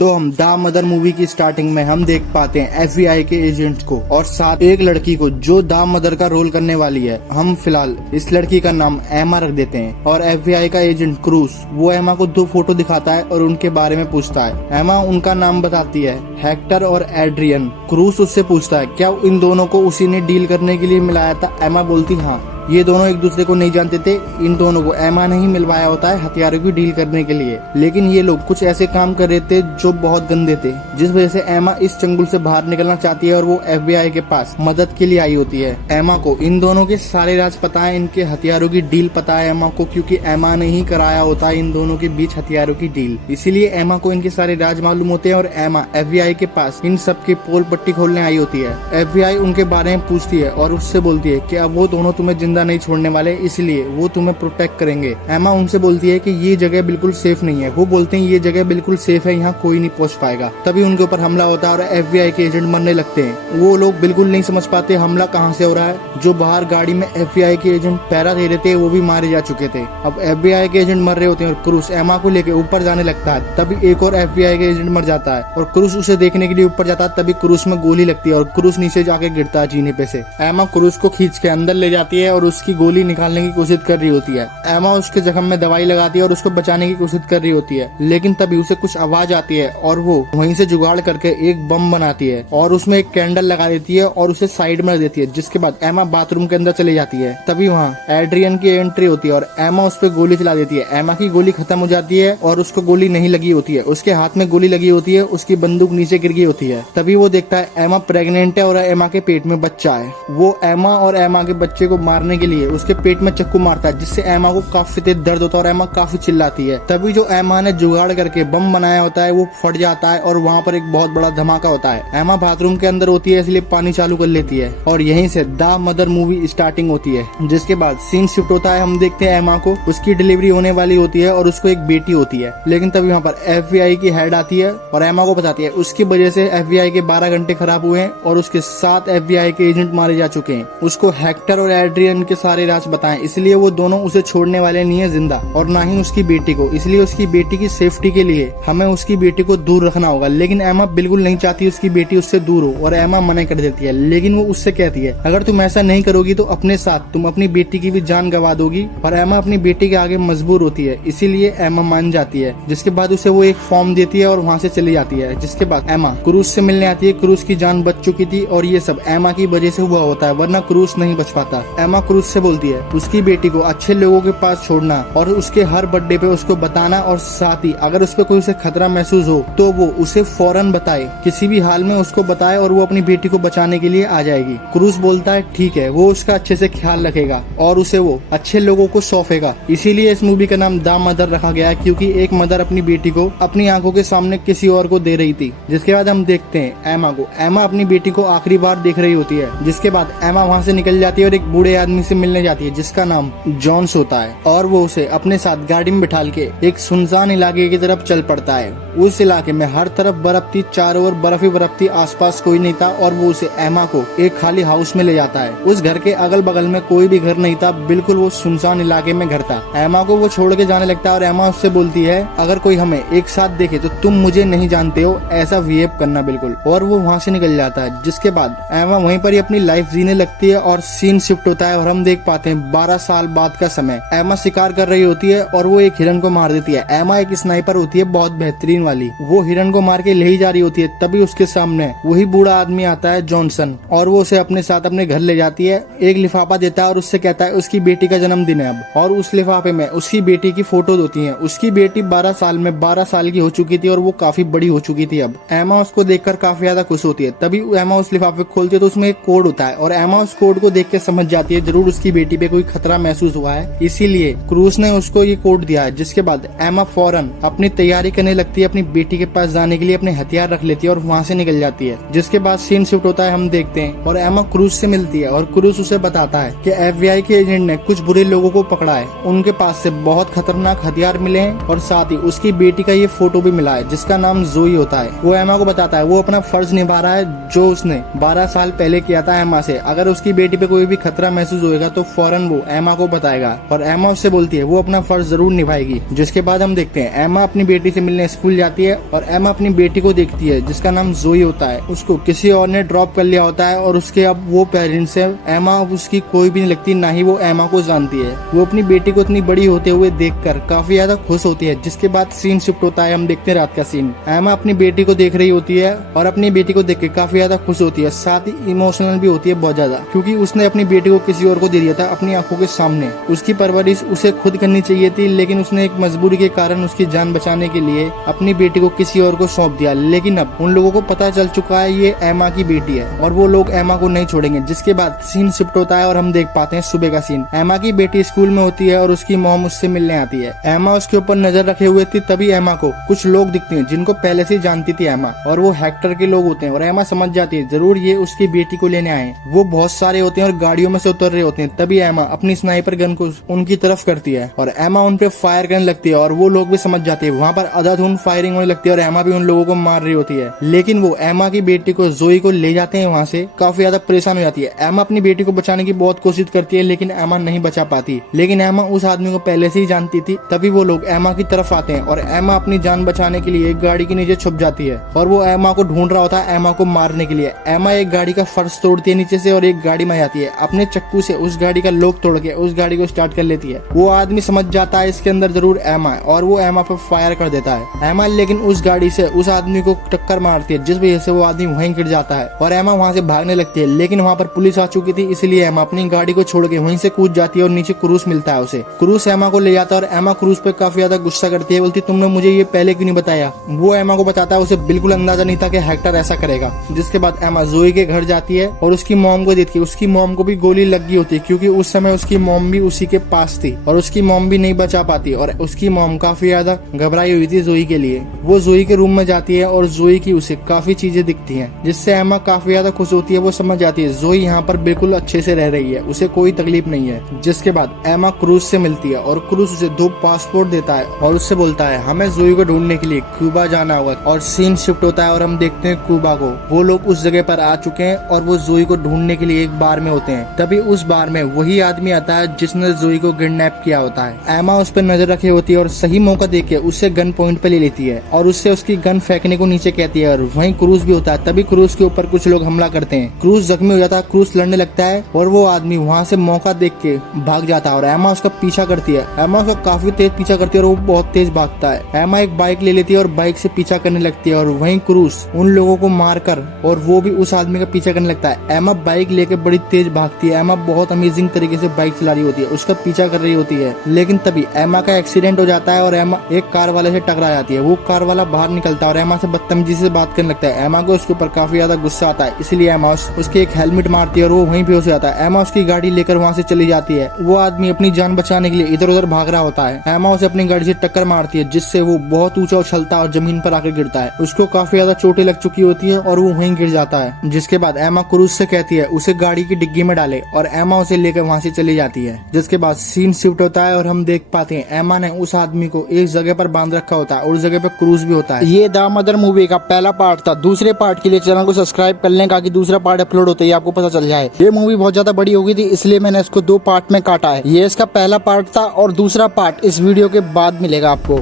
तो हम the mother movie की स्टार्टिंग में हम देख पाते हैं एफबीआई के एजेंट को और साथ एक लड़की को जो द मदर का रोल करने वाली है। हम फिलहाल इस लड़की का नाम एमा रख देते हैं और एफबीआई का एजेंट क्रूस वो एमा को 2 फोटो दिखाता है और उनके बारे में पूछता है। एमा उनका नाम बताती है, हेक्टर और एड्रियन। क्रूस उससे पूछता है क्या इन दोनों को उसी ने डील करने के लिए मिलाया था। एमा बोलती हाँ, ये दोनों एक दूसरे को नहीं जानते थे। इन दोनों को एमा ने ही मिलवाया होता है हथियारों की डील करने के लिए, लेकिन ये लोग कुछ ऐसे काम कर रहे थे जो बहुत गंदे थे, जिस वजह से एमा इस चंगुल से बाहर निकलना चाहती है और वो एफबीआई के पास मदद के लिए आई होती है। एमा को इन दोनों के सारे राज पता है, इनके हथियारों की डील पता है एमा को, क्योंकि एमा ने ही कराया होता है इन दोनों के बीच हथियारों की डील। इसीलिए एमा को इनके सारे राज मालूम होते हैं और एमा एफबीआई के पास इन सब की पोल पट्टी खोलने आई होती है। एफबीआई उनके बारे में पूछती है और उससे बोलती है कि अब वो दोनों तुम्हें जिंदा नहीं छोड़ने वाले, इसलिए वो तुम्हें प्रोटेक्ट करेंगे। एमा उनसे बोलती है कि ये जगह बिल्कुल सेफ नहीं है। वो बोलते हैं ये जगह बिल्कुल सेफ है, यहाँ कोई नहीं पहुंच पाएगा। तभी उनके ऊपर हमला होता है और एफबीआई के एजेंट मरने लगते हैं। वो लोग बिल्कुल नहीं समझ पाते हमला कहाँ से हो रहा है। जो बाहर गाड़ी में एफबीआई के एजेंट पहरा दे रहे थे वो भी मारे जा चुके थे। अब एफबीआई के एजेंट मर रहे होते हैं और क्रूस एमा को लेकर ऊपर जाने लगता है। तभी एक और एफबीआई के एजेंट मर जाता है और क्रूस उसे देखने के लिए ऊपर जाता है। तभी क्रूस में गोली लगती है और क्रूस नीचे जाके गिरता है जीने पे से। एमा क्रूस को खींच के अंदर ले जाती है और उसकी गोली निकालने की कोशिश कर रही होती है। एमा उसके जख्म में दवाई लगाती है और उसको बचाने की कोशिश कर रही होती है, लेकिन तभी उसे कुछ आवाज आती है और वो वहीं से जुगाड़ करके एक बम बनाती है और उसमें एक कैंडल लगा देती है और उसे साइड में रख देती है। जिसके बाद एमा बाथरूम के अंदर चली जाती है। तभी वहाँ एड्रियन की एंट्री होती है और एमा उस पर गोली चला देती है। एमा की गोली खत्म हो जाती है और उसको गोली नहीं लगी होती है, उसके हाथ में गोली लगी होती है, उसकी बंदूक नीचे गिर गई होती है। तभी वो देखता है एमा प्रेग्नेंट है और एमा के पेट में बच्चा है। वो एमा और एमा के बच्चे को मारने के लिए उसके पेट में चक्कू मारता है, जिससे एमा को काफी तेज दर्द होता है और एमा काफी चिल्लाती है। तभी जो एमा ने जुगाड़ करके बम बनाया होता है वो फट जाता है और वहाँ पर एक बहुत बड़ा धमाका होता है। एमा बाथरूम के अंदर होती है, इसलिए पानी चालू कर लेती है और यहीं से द मदर मूवी स्टार्टिंग होती है। जिसके बाद सीन शिफ्ट होता है। हम देखते हैं एमा को, उसकी डिलीवरी होने वाली होती है और उसको एक बेटी होती है। लेकिन तभी वहाँ पर एफबीआई की हेड आती है और एमा को बताती है उसकी वजह से एफबीआई के 12 घंटे खराब हुए हैं और उसके 7 एफबीआई के एजेंट मारे जा चुके हैं। उसको हेक्टर और एड्रियन के सारे राज बताएं, इसलिए वो दोनों उसे छोड़ने वाले नहीं है जिंदा, और ना ही उसकी बेटी को। इसलिए उसकी बेटी की सेफ्टी के लिए हमें उसकी बेटी को दूर रखना होगा। लेकिन एमा बिल्कुल नहीं चाहती उसकी बेटी उससे दूर हो और एमा मना कर देती है। लेकिन वो उससे कहती है अगर तुम ऐसा नहीं करोगी तो अपने साथ तुम अपनी बेटी की भी जान गंवा दोगी। और एमा अपनी बेटी के आगे मजबूर होती है, इसीलिए एमा मान जाती है। जिसके बाद उसे वो एक फॉर्म देती है और वहाँ से चली जाती है। जिसके बाद एमा क्रूस से मिलने आती है। क्रूस की जान बच चुकी थी और ये सब एमा की वजह से हुआ होता है, वरना क्रूस नहीं बच पाता। एमा क्रूस से बोलती है उसकी बेटी को अच्छे लोगों के पास छोड़ना और उसके हर बर्थडे पे उसको बताना, और साथ ही अगर उस पर कोई उसे खतरा महसूस हो तो वो उसे फौरन बताए, किसी भी हाल में उसको बताए और वो अपनी बेटी को बचाने के लिए आ जाएगी। क्रूस बोलता है ठीक है, वो उसका अच्छे से ख्याल रखेगा और उसे वो अच्छे लोगों को सौंपेगा। इसीलिए इस मूवी का नाम द मदर रखा गया है, क्योंकि एक मदर अपनी बेटी को अपनी आंखों के सामने किसी और को दे रही थी। जिसके बाद हम देखते हैं एमा को। एमा अपनी बेटी को आखिरी बार देख रही होती है। जिसके बाद एमा वहाँ से निकल जाती है और एक बूढ़े आदमी से मिलने जाती है जिसका नाम जॉन्स होता है, और वो उसे अपने साथ गाड़ी में बिठाल के एक सुनसान इलाके की तरफ चल पड़ता है। उस इलाके में हर तरफ बर्फ थी, चारों ओर बर्फ ही बर्फ थी, आसपास कोई नहीं था, और वो उसे एमा को एक खाली हाउस में ले जाता है। उस घर के अगल बगल में कोई भी घर नहीं था, बिल्कुल वो सुनसान इलाके में घर था। एमा को वो छोड़ के जाने लगता है और एमा उससे बोलती है अगर कोई हमें एक साथ देखे तो तुम मुझे नहीं जानते हो, ऐसा बिहेव करना बिल्कुल। और वो वहाँ से निकल जाता है। जिसके बाद एमा वहीं पर ही अपनी लाइफ जीने लगती है और सीन शिफ्ट होता है और हम देख पाते हैं 12 साल बाद का समय। एमा शिकार कर रही होती है और वो एक हिरन को मार देती है। एमा एक स्नाइपर होती है बहुत बेहतरीन वाली, वो हिरन को मार के ले ही जा रही होती है। तभी उसके सामने वही बूढ़ा आदमी आता है जॉनसन, और वो उसे अपने साथ अपने घर ले जाती है। एक लिफाफा देता है और उससे कहता है उसकी बेटी का जन्मदिन है अब, और उस लिफाफे में उसकी बेटी की फोटो होती है। उसकी बेटी 12 साल में 12 साल की हो चुकी थी और वो काफी बड़ी हो चुकी थी अब। एमा उसको देखकर काफी ज्यादा खुश होती है। तभी एमा उस लिफाफे खोलती है तो उसमें एक कोड होता है और एमा उस कोड को देख के समझ जाती है जरूर उसकी बेटी पे कोई खतरा महसूस हुआ है, इसीलिए क्रूस ने उसको ये कोड दिया है। जिसके बाद एमा फौरन अपनी तैयारी करने लगती है अपनी बेटी के पास जाने के लिए, अपने हथियार रख लेती है और वहाँ से निकल जाती है। जिसके बाद सीन शिफ्ट होता है। हम देखते हैं और एमा क्रूस से मिलती है और क्रूस उसे बताता है कि एफबीआई के एजेंट ने कुछ बुरे लोगों को पकड़ा है, उनके पास से बहुत खतरनाक हथियार मिले हैं और साथ ही उसकी बेटी का ये फोटो भी मिला है जिसका नाम जोई होता है। वो एमा को बताता है वो अपना फर्ज निभा रहा है जो उसने 12 साल पहले किया था एमा से। अगर उसकी बेटी पे कोई भी खतरा महसूस हो होएगा तो फौरन वो एमा को बताएगा और एमा उससे बोलती है वो अपना फर्ज जरूर निभाएगी। जिसके बाद हम देखते हैं एमा अपनी बेटी से मिलने स्कूल जाती है और एमा अपनी बेटी को देखती है जिसका नाम जोई होता है। उसको किसी और ने ड्रॉप कर लिया होता है और उसके अब वो पेरेंट्स है। एमा अब उसकी कोई भी नहीं लगती, ना ही वो एमा को जानती है। वो अपनी बेटी को इतनी बड़ी होते हुए देखकर काफी ज्यादा खुश होती है। जिसके बाद सीन शिफ्ट होता है, हम देखते हैं रात का सीन। एमा अपनी बेटी को देख रही होती है और अपनी बेटी को देख के काफी ज्यादा खुश होती है, साथ ही इमोशनल भी होती है बहुत ज्यादा, क्योंकि उसने अपनी बेटी को किसी और को दे दिया था अपनी आंखों के सामने। उसकी परवरिश उसे खुद करनी चाहिए थी, लेकिन उसने एक मजबूरी के कारण उसकी जान बचाने के लिए अपनी बेटी को किसी और को सौंप दिया। लेकिन अब उन लोगों को पता चल चुका है ये एमा की बेटी है और वो लोग एमा को नहीं छोड़ेंगे। जिसके बाद सीन शिफ्ट होता है और हम देख पाते हैं सुबह का सीन। एमा की बेटी स्कूल में होती है और उसकी मॉम उससे मिलने आती है। एमा उसके ऊपर नजर रखे हुए थी, तभी एमा को कुछ लोग दिखते हैं जिनको पहले से जानती थी एमा, और वो हेक्टर के लोग होते हैं। और एमा समझ जाती है जरूर ये उसकी बेटी को लेने आए। वो बहुत सारे होते हैं और गाड़ियों में से उतर रहे होते हैं। तभी एमा अपनी स्नाइपर गन को उनकी तरफ करती है और एमा उन पे फायर करने लगती है और वो लोग भी समझ जाते हैं। वहाँ पर अंधाधुंध फायरिंग होने लगती है और एमा भी उन लोगों को मार रही होती है। लेकिन वो एमा की बेटी को जोई को ले जाते हैं वहाँ से। काफी ज्यादा परेशान हो जाती है। एमा अपनी बेटी को बचाने की बहुत कोशिश करती है लेकिन एमा नहीं बचा पाती। लेकिन एमा उस आदमी को पहले से ही जानती थी। तभी वो लोग एमा की तरफ आते हैं और एमा अपनी जान बचाने के लिए एक गाड़ी के नीचे छुप जाती है और वो एमा को ढूंढ रहा होता है एमा को मारने के लिए। एमा एक गाड़ी का फर्श तोड़ती है नीचे से और एक गाड़ी में जाती है। अपने चक्कू से उस गाड़ी का लॉक तोड़ के उस गाड़ी को स्टार्ट कर लेती है। वो आदमी समझ जाता है इसके अंदर जरूर एमा है और वो एमा पर फायर कर देता है। एमा लेकिन उस गाड़ी से उस आदमी को टक्कर मारती है, जिस वजह से वो आदमी वहीं गिर जाता है और एमा वहाँ से भागने लगती है। लेकिन वहाँ पर पुलिस आ चुकी थी, इसलिए एमा अपनी गाड़ी को छोड़ के वहीं से कूद जाती है और नीचे क्रूस मिलता है उसे। क्रूस एमा को ले जाता है और एमा क्रूस पे काफी ज्यादा गुस्सा करती है, बोलती तुमने मुझे ये पहले क्यों नहीं बताया। वो एमा को बताता है उसे बिल्कुल अंदाजा नहीं था कि हेक्टर ऐसा करेगा। जिसके बाद एमा जोई के घर जाती है और उसकी मॉम को देखती है। उसकी मॉम को भी गोली लग गई होती है क्योंकि उस समय उसकी मॉम भी उसी के पास थी और उसकी मॉम भी नहीं बचा पाती और उसकी मॉम काफी ज्यादा घबराई हुई थी जोई के लिए। वो जोई के रूम में जाती है और जोई की उसे काफी चीजें दिखती हैं, जिससे एमा काफी ज्यादा खुश होती है। वो समझ जाती है जोई यहाँ पर बिल्कुल अच्छे से रह रही है, उसे कोई तकलीफ नहीं है। जिसके बाद एमा क्रूज से मिलती है और क्रूज उसे 2 पासपोर्ट देता है और उससे बोलता है हमें जोई को ढूंढने के लिए क्यूबा जाना होगा। और सीन शिफ्ट होता है और हम देखते हैं क्यूबा को। वो लोग उस जगह पर आ चुके हैं और वो जोई को ढूंढने के लिए एक बार में होते हैं। तभी उस बार में वही आदमी आता है जिसने जोई को किडनैप किया होता है। एमा उस पर नजर रखे होती है और सही मौका देख के उससे गन पॉइंट पे ले लेती है और उससे उसकी गन फेंकने को नीचे कहती है और वहीं क्रूज भी होता है। तभी क्रूज के ऊपर कुछ लोग हमला करते हैं। क्रूज जख्मी हो जाता है, क्रूज लड़ने लगता है और वो आदमी वहाँ से मौका देख के भाग जाता है और एमा उसका पीछा करती है। एमा उसका काफी तेज पीछा करती है और वो बहुत तेज भागता है। एमा एक बाइक ले लेती है और बाइक से पीछा करने लगती है और वहीं क्रूज उन लोगों को मारकर और वो भी उस आदमी का पीछा करने लगता है। एमा बाइक लेके बड़ी तेज भागती है। एमा बहुत अमेजिंग तरीके से बाइक चला रही होती है, उसका पीछा कर रही होती है। लेकिन तभी एमा का एक्सीडेंट हो जाता है और एमा एक कार वाले से टकरा जाती है। वो कार वाला बाहर निकलता है और एमा से बदतमीजी से बात करने लगता है। एमा को उसके ऊपर काफी ज्यादा गुस्सा आता है, इसलिए एमा उसके एक हेलमेट मारती है और वो वहीं बेहोश हो जाता है। एमा उसकी गाड़ी लेकर वहाँ से चली जाती है। वो आदमी अपनी जान बचाने के लिए इधर उधर भाग रहा होता है। एमा उसे अपनी गाड़ी से टक्कर मारती है, जिससे वो बहुत ऊंचा उछलता है और जमीन पर आकर गिरता है। उसको काफी ज्यादा चोटें लग चुकी होती है और वो वहीं गिर जाता है। जिसके बाद एमा क्रूज से कहती है उसे गाड़ी की डिग्गी में डाले और एमा उसे लेकर वहाँ से चली जाती है। जिसके बाद सीन शिफ्ट होता है और हम देख पाते हैं एमा ने उस आदमी को एक जगह पर बांध रखा होता है और उस जगह पे क्रूज भी होता है। ये द मदर मूवी का पहला पार्ट था। दूसरे पार्ट के लिए चैनल को सब्सक्राइब कर लें ताकि दूसरा पार्ट अपलोड होते ही आपको पता चल जाए। ये मूवी बहुत ज्यादा बड़ी हो गई थी, इसलिए मैंने इसको 2 पार्ट में काटा है। ये इसका पहला पार्ट था और दूसरा पार्ट इस वीडियो के बाद मिलेगा आपको।